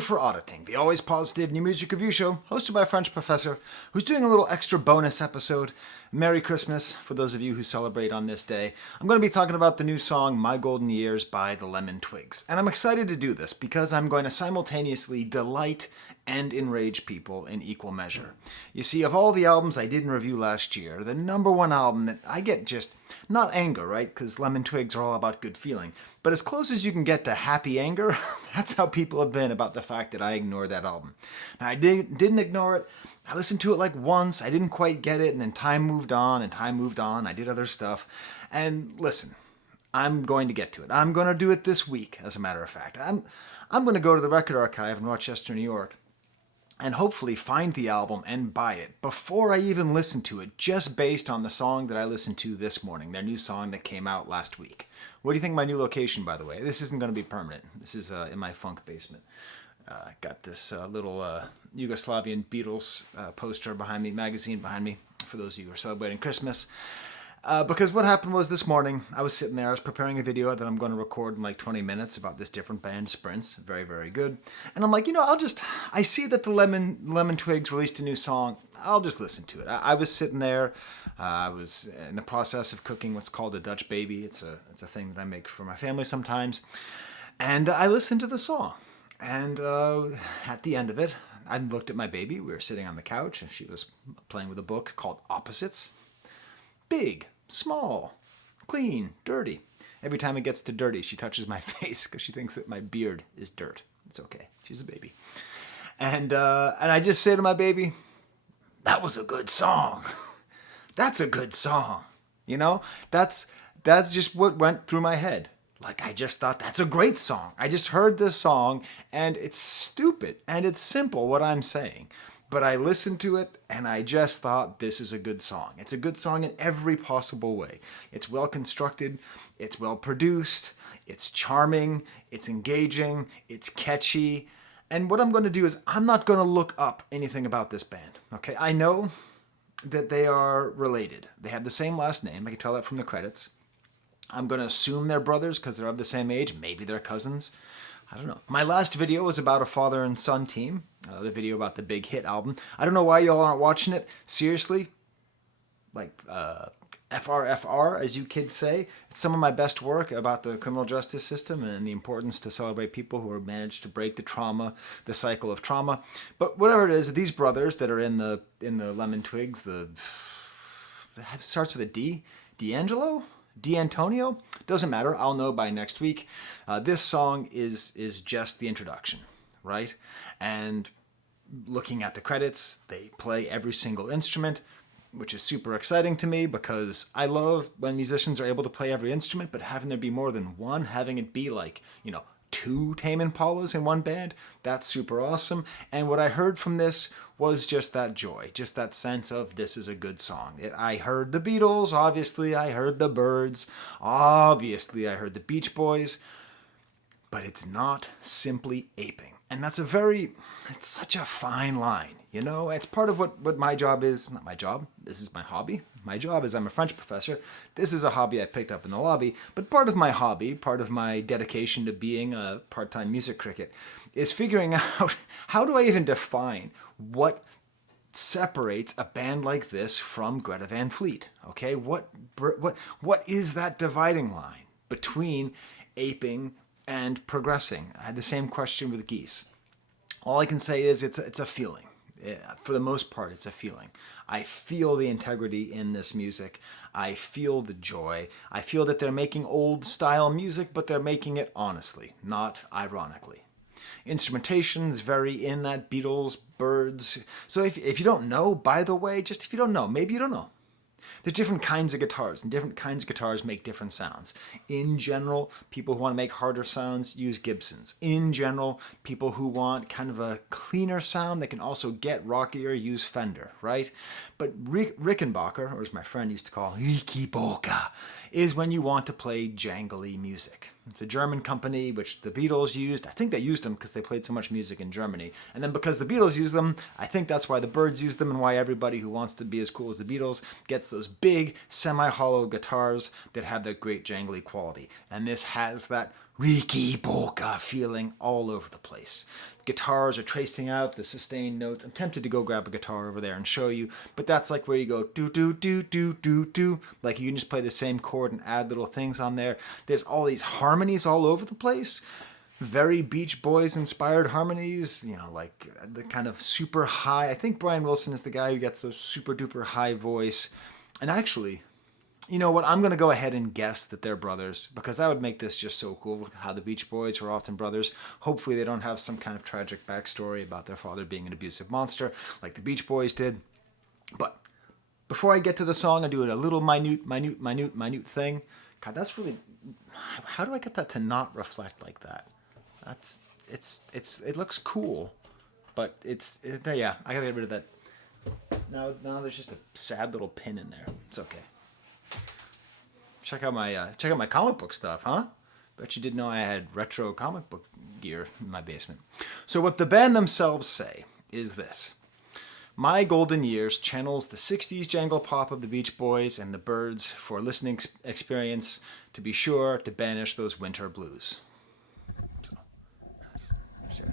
For Auditing, the always positive new music review show hosted by a French professor who's doing a little extra bonus episode. Merry Christmas for those of you who celebrate on this day. I'm going to be talking about the new song My Golden Years by the Lemon Twigs. And I'm excited to do this because I'm going to simultaneously delight and enrage people in equal measure. You see, of all the albums I did in review last year, the number one album that I get just, not anger, right? Because Lemon Twigs are all about good feeling. But as close as you can get to happy anger, that's how people have been about the fact that I ignored that album. Now, I didn't ignore it. I listened to it like once. I didn't quite get it, and then time moved on, and time moved on. I did other stuff. And listen, I'm going to get to it. I'm going to do it this week, as a matter of fact. I'm going to go to the Record Archive in Rochester, New York, and hopefully find the album and buy it before I even listen to it, just based on the song that I listened to this morning, their new song that came out last week. What do you think of my new location, by the way? This isn't going to be permanent. This is in my funk basement. Got this little Yugoslavian Beatles poster behind me, magazine behind me, for those of you who are celebrating Christmas. Because what happened was this morning, I was sitting there, I was preparing a video that I'm going to record in like 20 minutes about this different band, Sprints. Very, very good. And I'm like, I see that the Lemon Twigs released a new song. I'll just listen to it. I was sitting there. I was in the process of cooking what's called a Dutch baby. It's a thing that I make for my family sometimes. And I listened to the song. And at the end of it, I looked at my baby. We were sitting on the couch, and she was playing with a book called Opposites. Big, small, clean, dirty. Every time it gets to dirty, she touches my face because she thinks that my beard is dirt. It's okay. She's a baby. And I just say to my baby, that was a good song. That's a good song. That's just what went through my head. Like, I just thought, that's a great song. I just heard this song, and it's stupid, and it's simple what I'm saying. But I listened to it, and I just thought, this is a good song. It's a good song in every possible way. It's well constructed, it's well produced, it's charming, it's engaging, it's catchy. And what I'm going to do is, I'm not going to look up anything about this band. Okay, I know that they are related. They have the same last name. I can tell that from the credits. I'm going to assume they're brothers because they're of the same age. Maybe they're cousins. I don't know. My last video was about a father and son team. The video about the big hit album. I don't know why y'all aren't watching it. Seriously, like FRFR, as you kids say. It's some of my best work about the criminal justice system and the importance to celebrate people who have managed to break the cycle of trauma. But whatever it is, these brothers that are in the Lemon Twigs, it starts with a D. D'Antonio? Doesn't matter. I'll know by next week. This song is just the introduction, right? And looking at the credits, they play every single instrument, which is super exciting to me because I love when musicians are able to play every instrument, but having there be more than one, having it be like, two Tame Impalas in one band, that's super awesome. And what I heard from this was just that joy, just that sense of this is a good song. I heard the Beatles, obviously, I heard the Byrds, obviously I heard the Beach Boys, but it's not simply aping. And that's it's such a fine line, It's part of what my job is. Not my job, this is my hobby. My job is I'm a French professor. This is a hobby I picked up in the lobby. But part of my hobby, part of my dedication to being a part-time music critic, is figuring out how do I even define what separates a band like this from Greta Van Fleet, okay? What is that dividing line between aping and progressing? I had the same question with Geese. All I can say is it's a feeling. For the most part, it's a feeling. I feel the integrity in this music. I feel the joy. I feel that they're making old style music, but they're making it honestly, not ironically. Instrumentation is very in that Beatles, Byrds. So if you don't know, by the way, just if you don't know, maybe you don't know. There's different kinds of guitars, and different kinds of guitars make different sounds. In general, people who want to make harder sounds use Gibsons. In general, people who want kind of a cleaner sound that can also get rockier use Fender, right? But Rickenbacker, or as my friend used to call Rickenbacker, is when you want to play jangly music. It's a German company which the Beatles used. I think they used them because they played so much music in Germany. And then because the Beatles used them, I think that's why the Byrds used them and why everybody who wants to be as cool as the Beatles gets those big semi-hollow guitars that have that great jangly quality. And this has that Reeky polka feeling all over the place. Guitars are tracing out the sustained notes. I'm tempted to go grab a guitar over there and show you, but that's like where you go do do do do do do. Like you can just play the same chord and add little things on there. There's all these harmonies all over the place. Very Beach Boys inspired harmonies, you know, like the kind of super high. I think Brian Wilson is the guy who gets those super duper high voice. And actually, you know what? I'm going to go ahead and guess that they're brothers because that would make this just so cool how the Beach Boys were often brothers. Hopefully they don't have some kind of tragic backstory about their father being an abusive monster like the Beach Boys did. But before I get to the song, I'm doing a little minute thing. God, that's really... How do I get that to not reflect like that? It looks cool, but yeah, I gotta get rid of that. Now there's just a sad little pin in there. It's okay. Check out my comic book stuff, huh? Bet you didn't know I had retro comic book gear in my basement. So what the band themselves say is this. My Golden Years channels the 60s jangle pop of the Beach Boys and the Byrds for listening experience, to be sure to banish those winter blues. So,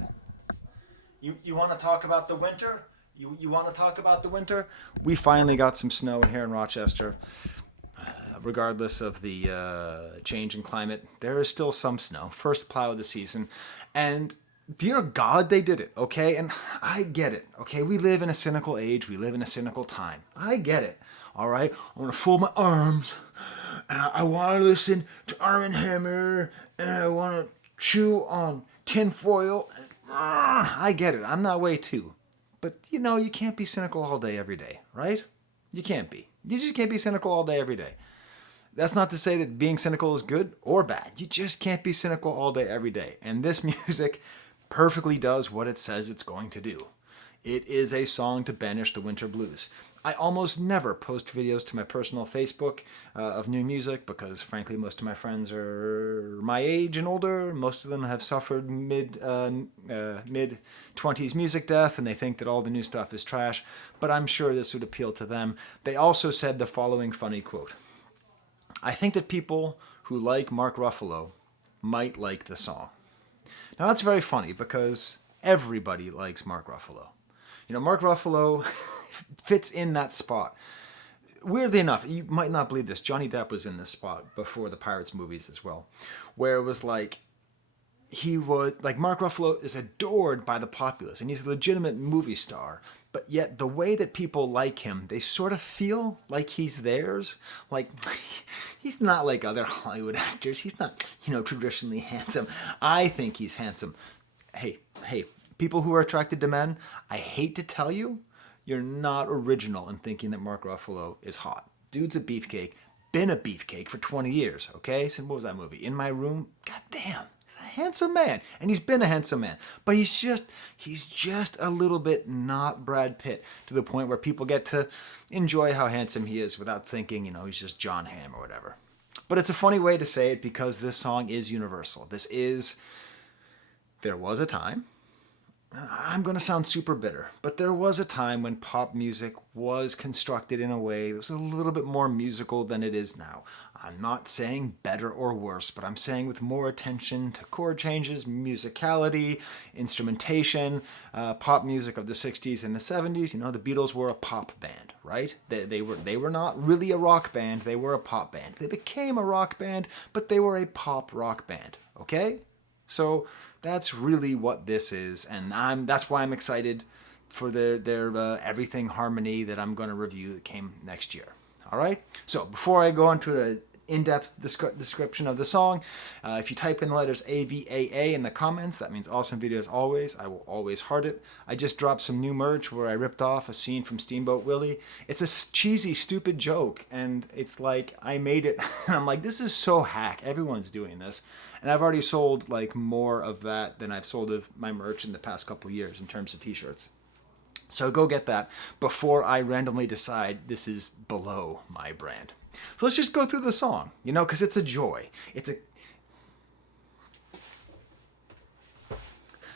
you want to talk about the winter? You want to talk about the winter? We finally got some snow in here in Rochester. Regardless of the change in climate, there is still some snow. First plow of the season. And dear God, they did it, okay? And I get it, okay? We live in a cynical age. We live in a cynical time. I get it, all right? I want to fold my arms, and I want to listen to Arm & Hammer, and I want to chew on tinfoil. I get it. I'm that way too. But, you know, you can't be cynical all day, every day, right? You can't be. You just can't be cynical all day, every day. That's not to say that being cynical is good or bad. You just can't be cynical all day, every day. And this music perfectly does what it says it's going to do. It is a song to banish the winter blues. I almost never post videos to my personal Facebook of new music because, frankly, most of my friends are my age and older. Most of them have suffered mid-20s music death, and they think that all the new stuff is trash. But I'm sure this would appeal to them. They also said the following funny quote. I think that people who like Mark Ruffalo might like the song. Now, that's very funny because everybody likes Mark Ruffalo. You know, Mark Ruffalo fits in that spot. Weirdly enough, you might not believe this, Johnny Depp was in this spot before the Pirates movies as well, where it was like, Mark Ruffalo is adored by the populace, and he's a legitimate movie star, but yet the way that people like him, they sort of feel like he's theirs. Like, he's not like other Hollywood actors. He's not, traditionally handsome. I think he's handsome. Hey, people who are attracted to men, I hate to tell you, you're not original in thinking that Mark Ruffalo is hot. Dude's a beefcake. Been a beefcake for 20 years, okay? So what was that movie? In My Room? God damn. He's a handsome man. And he's been a handsome man. But he's just a little bit not Brad Pitt to the point where people get to enjoy how handsome he is without thinking, he's just John Hamm or whatever. But it's a funny way to say it because this song is universal. There was a time, I'm going to sound super bitter, but there was a time when pop music was constructed in a way that was a little bit more musical than it is now. I'm not saying better or worse, but I'm saying with more attention to chord changes, musicality, instrumentation, pop music of the 60s and the 70s. The Beatles were a pop band, right? They were not really a rock band. They were a pop band. They became a rock band, but they were a pop rock band, okay? So that's really what this is, and that's why I'm excited for their Everything Harmony that I'm going to review that came next year. All right? So before I go into an in-depth description of the song, if you type in the letters AVAA in the comments, that means awesome videos always. I will always heart it. I just dropped some new merch where I ripped off a scene from Steamboat Willie. It's a cheesy, stupid joke, and it's like I made it. And I'm like, this is so hack. Everyone's doing this. And I've already sold more of that than I've sold of my merch in the past couple of years in terms of t-shirts. So go get that before I randomly decide this is below my brand. So let's just go through the song, because it's a joy. It's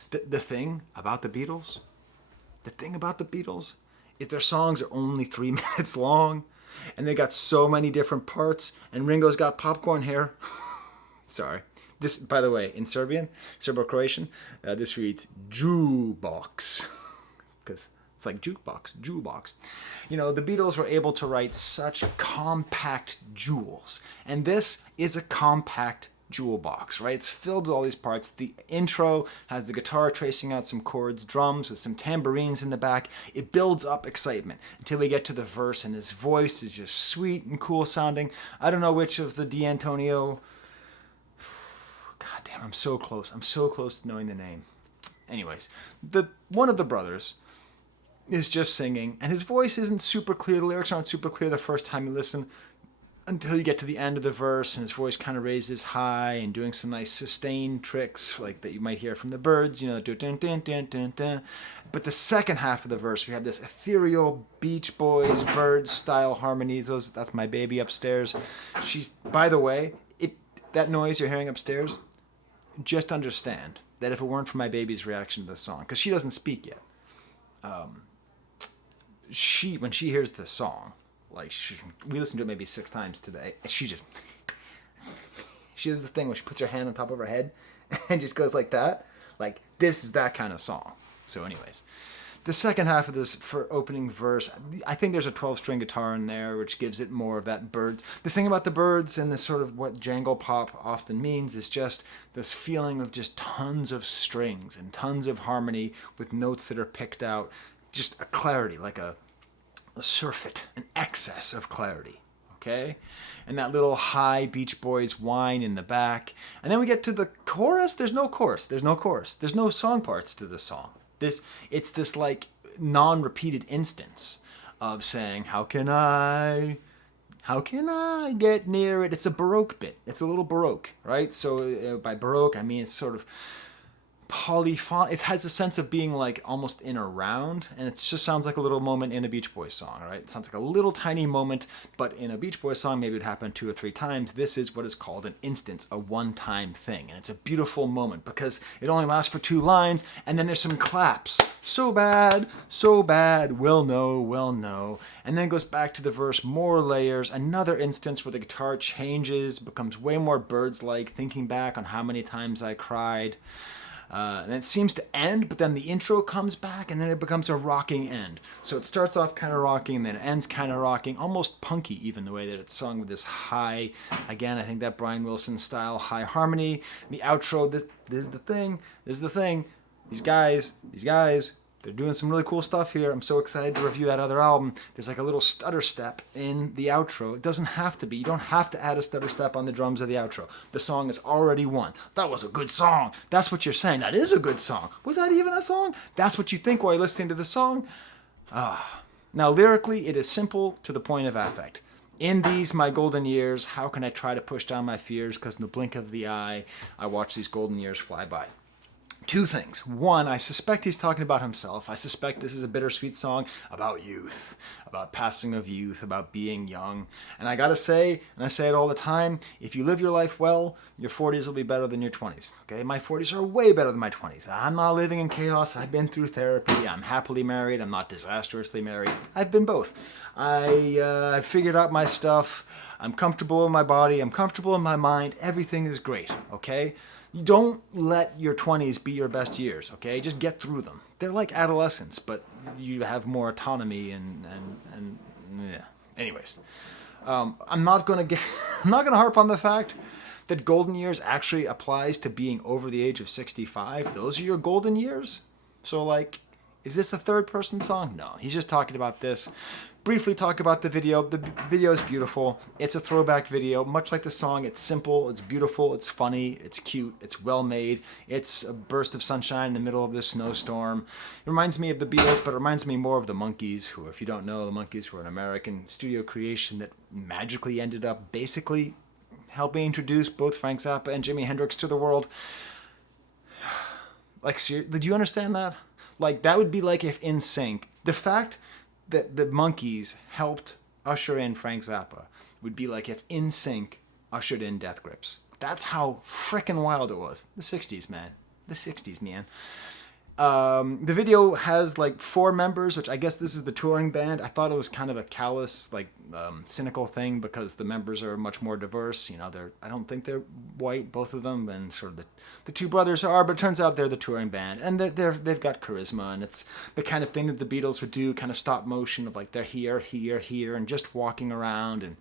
the thing about the Beatles is their songs are only 3 minutes long, and they got so many different parts, and Ringo's got popcorn hair. Sorry. This, by the way, in Serbo-Croatian, this reads jukebox, because it's like jukebox. You know, the Beatles were able to write such compact jewels, and this is a compact jewel box, right? It's filled with all these parts. The intro has the guitar tracing out some chords, drums with some tambourines in the back. It builds up excitement until we get to the verse, and his voice is just sweet and cool sounding. I don't know which of the D'Antonio. God damn, I'm so close. I'm so close to knowing the name. Anyways, one of the brothers is just singing, and his voice isn't super clear. The lyrics aren't super clear the first time you listen until you get to the end of the verse, and his voice kind of raises high and doing some nice sustain tricks like that you might hear from the Byrds, you know, dun, dun, dun, dun, dun. But the second half of the verse, we have this ethereal Beach Boys, Byrds style harmonies. That's my baby upstairs. By the way, that noise you're hearing upstairs, just understand that if it weren't for my baby's reaction to the song, because she doesn't speak yet, when she hears the song, like we listened to it maybe 6 times today, she does this thing where she puts her hand on top of her head and just goes like that. Like, this is that kind of song. So anyways, the second half of this for opening verse, I think there's a 12-string guitar in there, which gives it more of that Byrds. The thing about the Byrds and this sort of what jangle pop often means is just this feeling of just tons of strings and tons of harmony with notes that are picked out. Just a clarity, like a surfeit, an excess of clarity, okay? And that little high Beach Boys whine in the back. And then we get to the chorus. There's no chorus. There's no song parts to the song. It's this like non-repeated instance of saying, how can I get near it? It's a Baroque bit. It's a little Baroque, right? So by Baroque, I mean it's sort of polyphonic. It has a sense of being like almost in a round, and it just sounds like a little moment in a Beach Boys song, right? It sounds like a little tiny moment, but in a Beach Boys song, maybe it happened 2 or 3 times. This is what is called an instance, a one-time thing, and it's a beautiful moment because it only lasts for 2 lines, and then there's some claps. So bad, well no, and then it goes back to the verse, more layers, another instance where the guitar changes, becomes way more Byrds-like, thinking back on how many times I cried. And it seems to end, but then the intro comes back, and then it becomes a rocking end. So it starts off kind of rocking, and then it ends kind of rocking, almost punky even, the way that it's sung with this high, again, I think that Brian Wilson style high harmony. The outro, this is the thing. These guys, they're doing some really cool stuff here. I'm so excited to review that other album. There's like a little stutter step in the outro. It doesn't have to be. You don't have to add a stutter step on the drums of the outro. The song is already won. That was a good song. That's what you're saying. That is a good song. Was that even a song? That's what you think while you're listening to the song? Now, lyrically, it is simple to the point of affect. In these, my golden years, how can I try to push down my fears? Because in the blink of the eye, I watch these golden years fly by. 2 things. 1, I suspect he's talking about himself. I suspect this is a bittersweet song about youth, about passing of youth, about being young. And I gotta say, and I say it all the time, if you live your life well, your 40s will be better than your 20s. Okay, my 40s are way better than my 20s. I'm not living in chaos. I've been through therapy. I'm happily married. I'm not disastrously married. I've been both. I figured out my stuff. I'm comfortable in my body. I'm comfortable in my mind. Everything is great. Okay. You don't let your 20s be your best years, okay? Just get through them. They're like adolescence, but you have more autonomy and yeah. Anyways, I'm not gonna harp on the fact that golden years actually applies to being over the age of 65. Those are your golden years. So like, is this a third-person song? No, he's just talking about this. Briefly talk about the video. The video is beautiful. It's a throwback video, much like the song. It's simple, it's beautiful, it's funny, it's cute, it's well made. It's a burst of sunshine in the middle of this snowstorm. It reminds me of the Beatles, but it reminds me more of the Monkees, who, if you don't know, the Monkees were an American studio creation that magically ended up basically helping introduce both Frank Zappa and Jimi Hendrix to the world. Like, did you understand that? Like, that would be like if NSYNC, the fact that the Monkees helped usher in Frank Zappa would be like if NSYNC ushered in Death Grips. That's how frickin' wild it was. The 60s, man. The 60s, man. The video has like 4 members, which I guess this is the touring band. I thought it was kind of a callous, like cynical thing because the members are much more diverse. You know, I don't think they're white, both of them, and sort of the 2 brothers are, but it turns out they're the touring band, and they've got charisma, and it's the kind of thing that the Beatles would do, kind of stop motion of like they're here, here, here, and just walking around and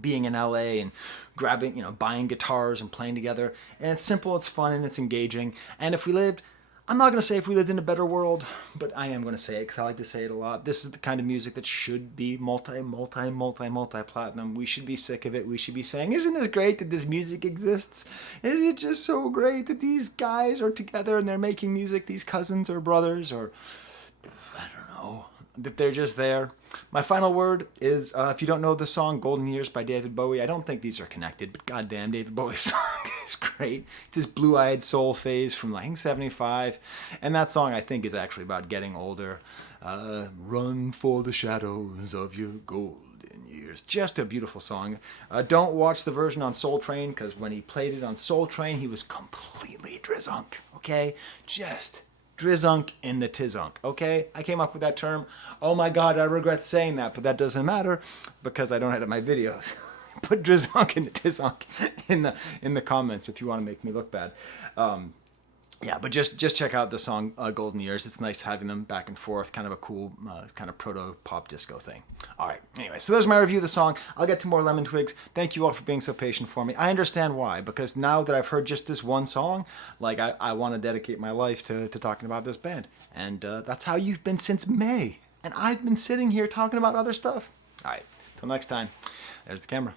being in LA and grabbing, buying guitars and playing together. And it's simple, it's fun, and it's engaging. And if we lived, I'm not going to say if we lived in a better world, but I am going to say it because I like to say it a lot. This is the kind of music that should be multi-platinum. We should be sick of it. We should be saying, isn't this great that this music exists? Isn't it just so great that these guys are together and they're making music, these cousins or brothers or, I don't know, that they're just there. My final word is, if you don't know the song Golden Years by David Bowie, I don't think these are connected, but goddamn, David Bowie's song is great. It's his blue-eyed soul phase from, I think, 75, and that song, I think, is actually about getting older. Run for the shadows of your golden years. Just a beautiful song. Don't watch the version on Soul Train, because when he played it on Soul Train, he was completely drizzunk, okay? Just drizzunk in the tizunk, okay? I came up with that term. Oh my God, I regret saying that, but that doesn't matter because I don't edit my videos. Put drizzunk in the tizunk in the comments if you want to make me look bad. Yeah, but just check out the song Golden Years. It's nice having them back and forth, kind of a cool kind of proto-pop disco thing. All right, anyway, so there's my review of the song. I'll get to more Lemon Twigs. Thank you all for being so patient for me. I understand why, because now that I've heard just this one song, like I want to dedicate my life to talking about this band. And that's how you've been since May. And I've been sitting here talking about other stuff. All right, till next time, there's the camera.